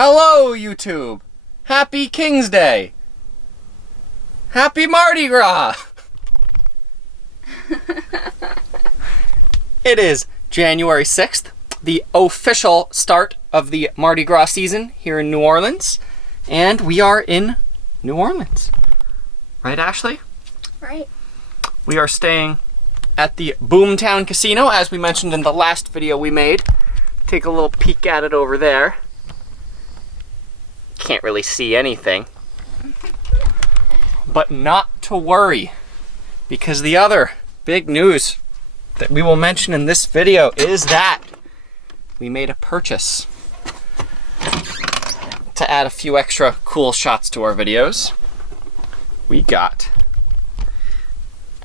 Hello, YouTube! Happy King's Day! Happy Mardi Gras! It is January 6th, the official start of the Mardi Gras season here in New Orleans. And we are in New Orleans. Right, Ashley? Right. We are staying at the Boomtown Casino, as we mentioned in the last video we made. Take a little peek at it over there. Can't really see anything. But not to worry, because the other big news that we will mention in this video is that we made a purchase to add a few extra cool shots to our videos. We got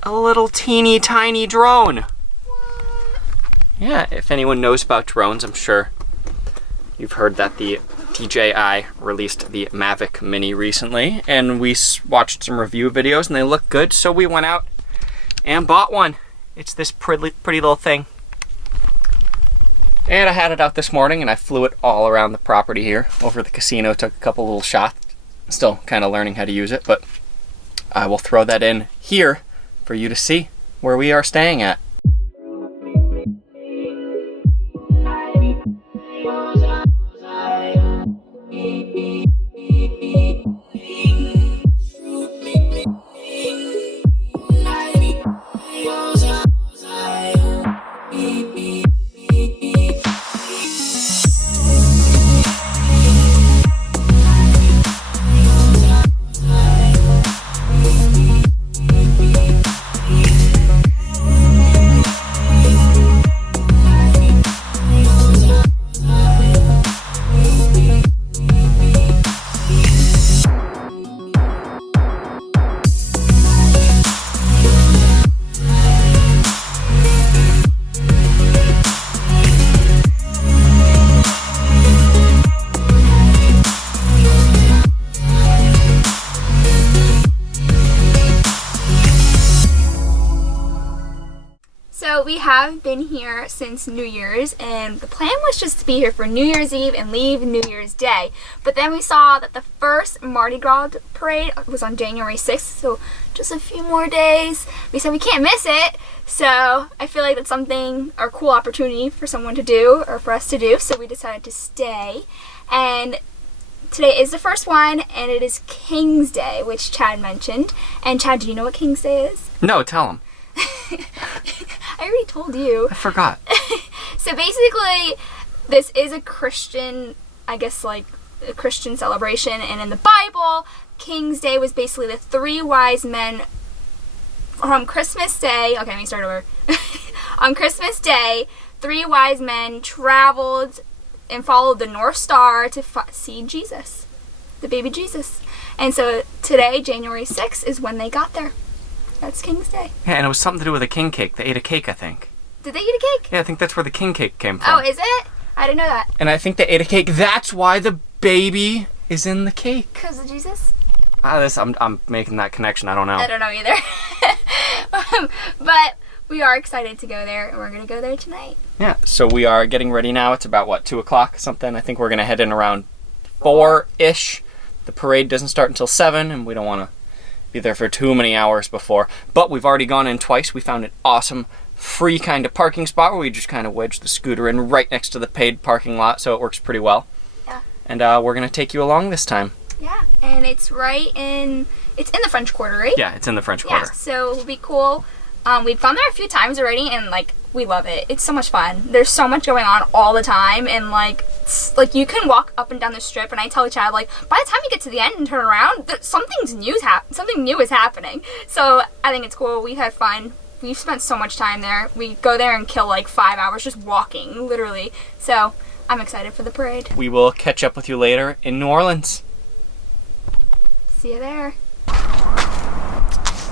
a little teeny tiny drone. Yeah, if anyone knows about drones, I'm sure you've heard that the DJI released the Mavic Mini recently, and we watched some review videos and they look good, so we went out and bought one. It's this pretty little thing. And I had it out this morning and I flew it all around the property here, over the casino, took a couple little shots. Still kind of learning how to use it, but I will throw that in here for you to see where we are staying at. So we have been here since New Year's, and the plan was just to be here for New Year's Eve and leave New Year's Day. But then we saw that the first Mardi Gras parade was on January 6th, so just a few more days. We said we can't miss it, so I feel like that's something, or a cool opportunity for someone to do, or for us to do, so we decided to stay. And today is the first one, and it is King's Day, which Chad mentioned. And Chad, do you know what King's Day is? No, tell him. I already told you. I forgot. So basically, this is a Christian, I guess, like a Christian celebration, and in the Bible, King's Day was basically the three wise men from Christmas Day. Okay, let me start over. On Christmas Day, three wise men traveled and followed the North Star to see Jesus, the baby Jesus. And so today, January 6th, is when they got there. That's King's Day. Yeah, and it was something to do with a king cake. They ate a cake, I think. Did they eat a cake? Yeah, I think that's where the king cake came from. Oh, is it? I didn't know that. And I think they ate a cake. That's why the baby is in the cake. Because of Jesus? I'm making that connection. I don't know. I don't know either. But we are excited to go there, and we're going to go there tonight. Yeah, so we are getting ready now. It's about, what, 2 o'clock something? I think we're going to head in around 4-ish. The parade doesn't start until 7, and we don't want to be there for too many hours before. But we've already gone in twice. We found an awesome free kind of parking spot where we just kind of wedged the scooter in right next to the paid parking lot, so it works pretty well. Yeah. And we're going to take you along this time. Yeah, and it's in the French Quarter, right? Yeah, it's in the French Quarter. Yeah, so it'll be cool. We've gone there a few times already, and like we love it. It's so much fun. There's so much going on all the time, and like you can walk up and down the strip, and I tell Chad, like, by the time you get to the end and turn around, something new is happening. So I think it's cool. We had fun. We've spent so much time there. We go there and kill like 5 hours just walking, literally. So I'm excited for the parade. We will catch up with you later in New Orleans. See you there.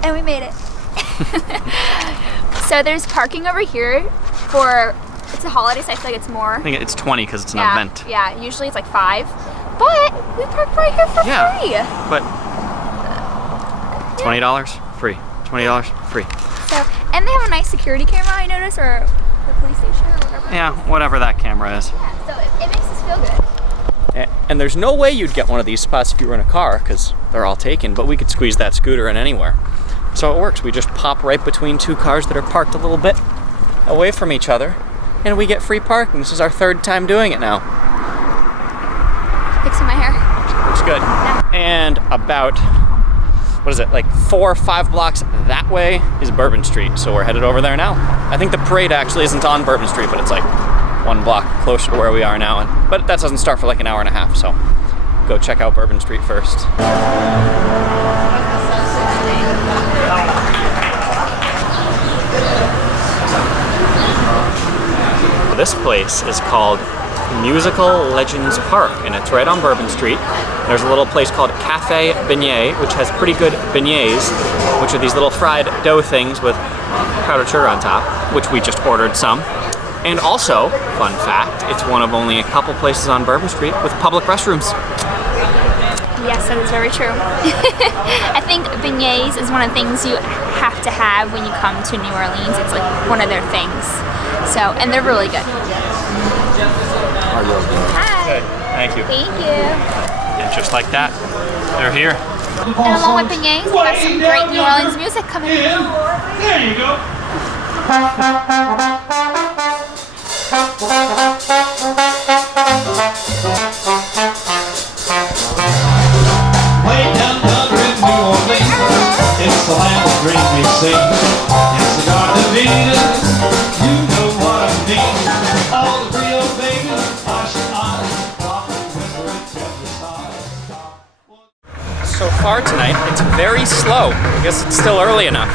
And we made it. So there's parking over here for, it's a holiday, so I feel like it's more. I think it's 20 because it's an event. Yeah, usually it's like 5. But we parked right here for free. But $20 free. $20 free. So, and they have a nice security camera, I noticed, or the police station or whatever. Yeah, whatever that camera is. Yeah, so it makes us feel good. And there's no way you'd get one of these spots if you were in a car, because they're all taken, but we could squeeze that scooter in anywhere. So it works. We just pop right between two cars that are parked a little bit away from each other, and we get free parking. This is our third time doing it now. Fixing my hair. Looks good. Yeah. And about, what is it, like 4 or 5 blocks that way is Bourbon Street. So we're headed over there now. I think the parade actually isn't on Bourbon Street, but it's like 1 block closer to where we are now. But that doesn't start for like an hour and a half, so go check out Bourbon Street first. This place is called Musical Legends Park, and it's right on Bourbon Street. There's a little place called Cafe Beignet, which has pretty good beignets, which are these little fried dough things with powdered sugar on top, which we just ordered some. And also, fun fact, it's one of only a couple places on Bourbon Street with public restrooms. Yes, that is very true. I think beignets is one of the things you have to have when you come to New Orleans. It's like one of their things. So, and they're really good. Hi. Okay, thank you. Thank you. And just like that, they're here. And along with beignets, we have some great New Orleans music coming in. There you go. Way down under in New Orleans, it's the land of dreams we sing. It's the Garden of Eden, you know what I mean. All the Rio babies, flashing eyes, dropping, whispering, tender sighs. So far tonight, it's very slow. I guess it's still early enough.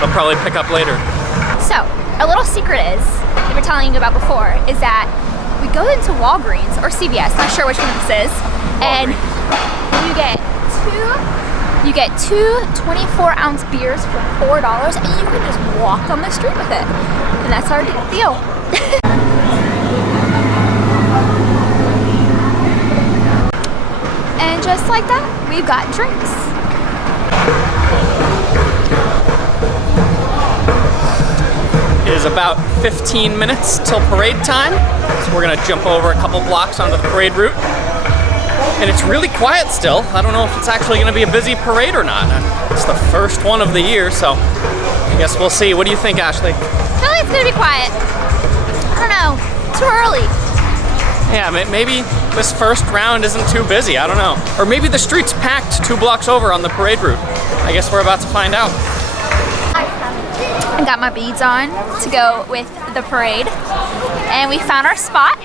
They'll probably pick up later. So, a little secret is, that we were telling you about before, is that we go into Walgreens, or CVS, not sure which one this is, and you get two 24-ounce beers for $4, and you can just walk on the street with it. And that's our deal. And just like that, we've got drinks. It is about 15 minutes till parade time, so we're gonna jump over a couple blocks onto the parade route. And it's really quiet still. I don't know if it's actually gonna be a busy parade or not. It's the first one of the year, so I guess we'll see. What do you think, Ashley? I feel like it's gonna be quiet. I don't know, too early. Yeah, maybe this first round isn't too busy, I don't know. Or maybe the street's packed 2 blocks over on the parade route. I guess we're about to find out. I got my beads on to go with the parade. And we found our spot.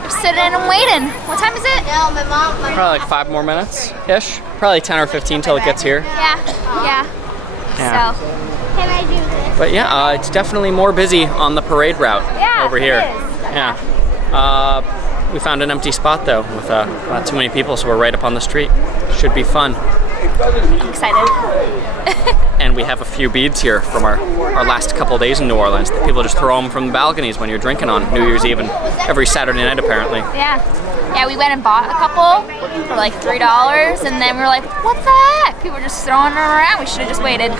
We're sitting and waiting. What time is it? Probably like 5 more minutes-ish. Probably 10 or 15 till it gets here. Yeah. Yeah. So, can I do this? But yeah, it's definitely more busy on the parade route over here. It is. Yeah. We found an empty spot though with not too many people, so we're right up on the street. Should be fun. I'm excited. And we have a few beads here from our last couple days in New Orleans. People just throw them from the balconies when you're drinking on New Year's Eve and every Saturday night apparently. Yeah, we went and bought a couple for like $3, and then we were like, what the heck? People were just throwing them around. We should have just waited.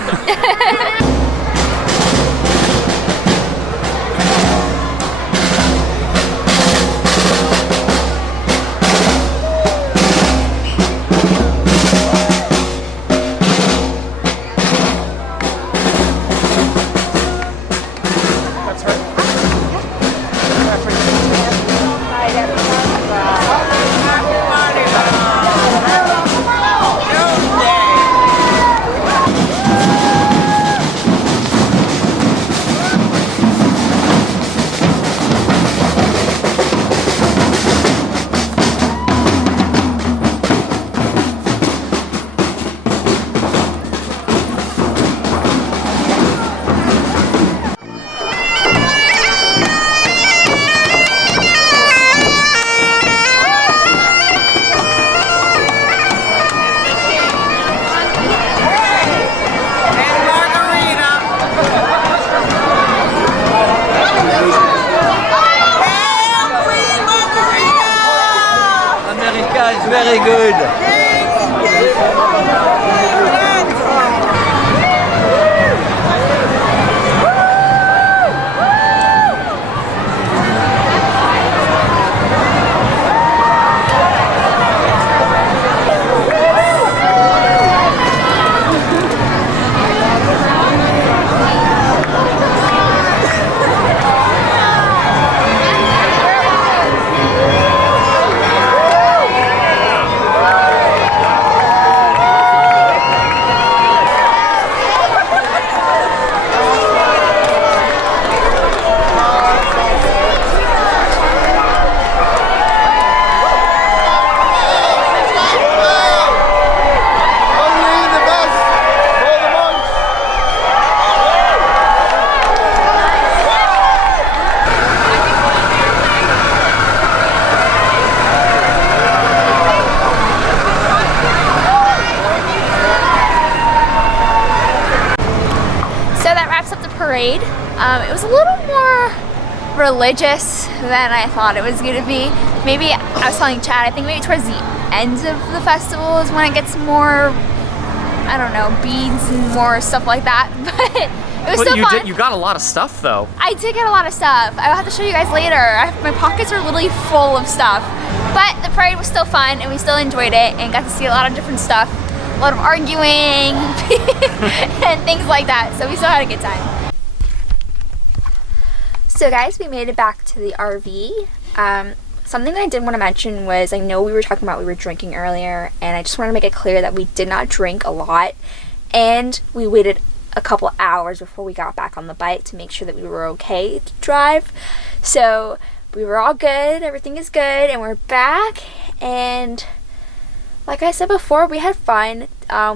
Very good. parade. It was a little more religious than I thought it was going to be. Maybe, I was telling Chad, I think maybe towards the end of the festival is when it gets more, I don't know, beads and more stuff like that. But it was still fun. You got a lot of stuff though. I did get a lot of stuff. I'll have to show you guys later. My pockets are literally full of stuff. But the parade was still fun and we still enjoyed it and got to see a lot of different stuff. A lot of arguing and things like that. So we still had a good time. So guys, we made it back to the RV. Something that I did want to mention was, I know we were talking about we were drinking earlier, and I just want to make it clear that we did not drink a lot, and we waited a couple hours before we got back on the bike to make sure that we were okay to drive. So we were all good, everything is good, and we're back, and like I said before, we had fun.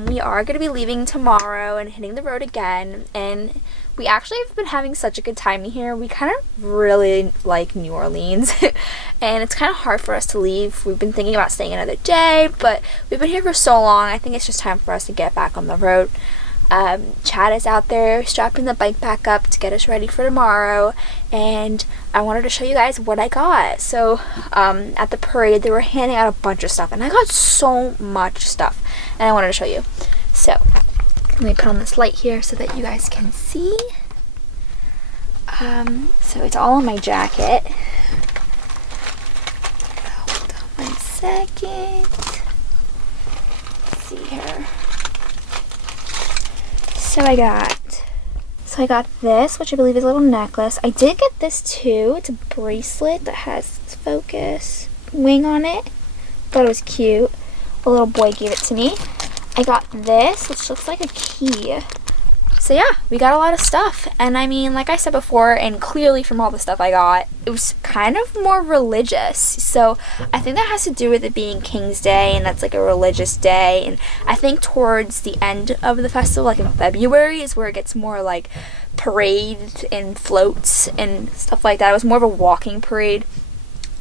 We are going to be leaving tomorrow and hitting the road again, and we actually have been having such a good time here. We kind of really like New Orleans, and it's kind of hard for us to leave. We've been thinking about staying another day, but we've been here for so long, I think it's just time for us to get back on the road. Chad is out there strapping the bike back up to get us ready for tomorrow, and I wanted to show you guys what I got. So at the parade they were handing out a bunch of stuff, and I got so much stuff, and I wanted to show you. So let me put on this light here so that you guys can see. So it's all in my jacket. Hold on 1 second. Let's see here. So I got this, which I believe is a little necklace. I did get this too. It's a bracelet that has focus wing on it. Thought it was cute. A little boy gave it to me. I got this, which looks like a key. So yeah, we got a lot of stuff. And I mean, like I said before, and clearly from all the stuff I got, it was kind of more religious. So I think that has to do with it being King's Day, and that's like a religious day. And I think towards the end of the festival, like in February, is where it gets more like parade and floats and stuff like that. It was more of a walking parade.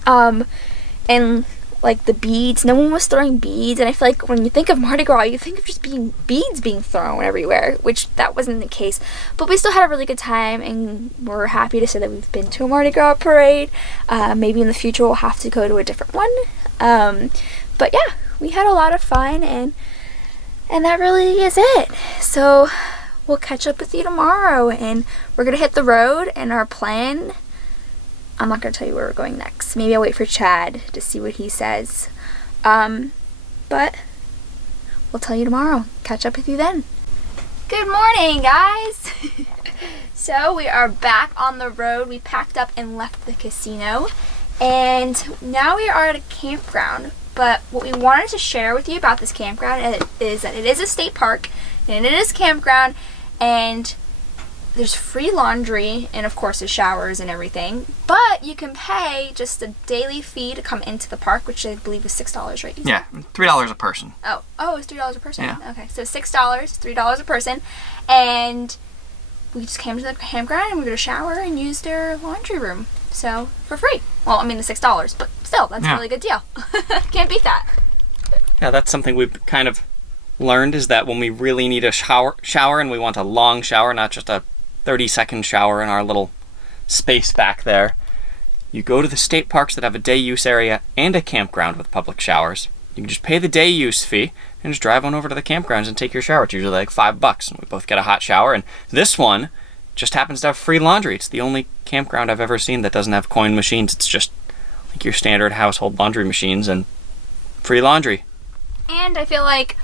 And like the beads, no one was throwing beads, and I feel like when you think of Mardi Gras, you think of just beads being thrown everywhere, which that wasn't the case. But we still had a really good time, and we're happy to say that we've been to a Mardi Gras parade. Maybe in the future we'll have to go to a different one. But yeah, we had a lot of fun, and that really is it. So we'll catch up with you tomorrow, and we're gonna hit the road, and our plan, I'm not going to tell you where we're going next. Maybe I'll wait for Chad to see what he says. But we'll tell you tomorrow. Catch up with you then. Good morning, guys. So we are back on the road. We packed up and left the casino. And now we are at a campground. But what we wanted to share with you about this campground is that it is a state park. And it is a campground. And there's free laundry, and of course there's showers and everything, but you can pay just a daily fee to come into the park, which I believe is $6, right? Yeah, $3 a person. Oh, it's $3 a person? Yeah. Okay, so $6, $3 a person, and we just came to the campground and we got a shower and used their laundry room, so for free. Well, I mean the $6, but still, that's a really good deal. Can't beat that. Yeah, that's something we've kind of learned, is that when we really need a shower and we want a long shower, not just a 30-second shower in our little space back there, you go to the state parks that have a day use area and a campground with public showers. You can just pay the day use fee and just drive on over to the campgrounds and take your shower. It's usually like $5, and we both get a hot shower. And this one just happens to have free laundry. It's the only campground I've ever seen that doesn't have coin machines. It's just like your standard household laundry machines and free laundry. And I feel like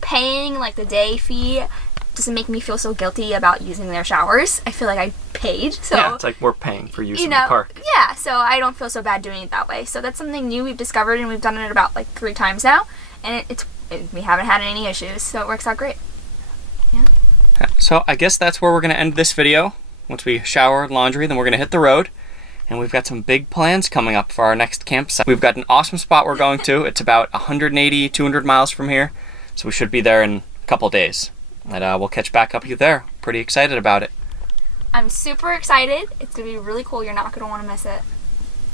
paying like the day fee doesn't make me feel so guilty about using their showers. I feel like I paid, so yeah, it's like we're paying for use of the park. Yeah, so I don't feel so bad doing it that way. So that's something new we've discovered, and we've done it about like 3 times now, and we haven't had any issues, so it works out great. Yeah. So I guess that's where we're going to end this video. Once we shower, laundry, then we're going to hit the road, and we've got some big plans coming up for our next campsite. We've got an awesome spot we're going to. It's about 180, 200 miles from here, so we should be there in a couple days. And we'll catch back up with you there. Pretty excited about it. I'm super excited. It's going to be really cool. You're not going to want to miss it.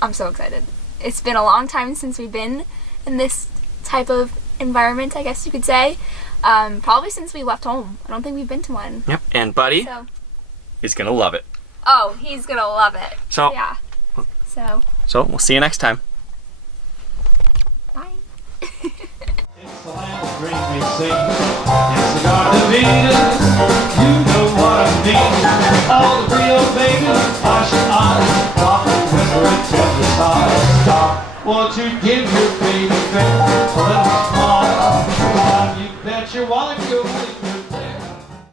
I'm so excited. It's been a long time since we've been in this type of environment, I guess you could say. Probably since we left home. I don't think we've been to one. Yep. And buddy, so, is gonna love it. Oh, he's gonna love it. So Yeah. So we'll see you next time. Bye. It's the land of green we sing. It's the Garden of Eden. You know what I mean. All the Rio babies, flashing eyes, drop and whisper and tell the stars. Stop. Won't you give your baby a little smile? You bet your wallet goes.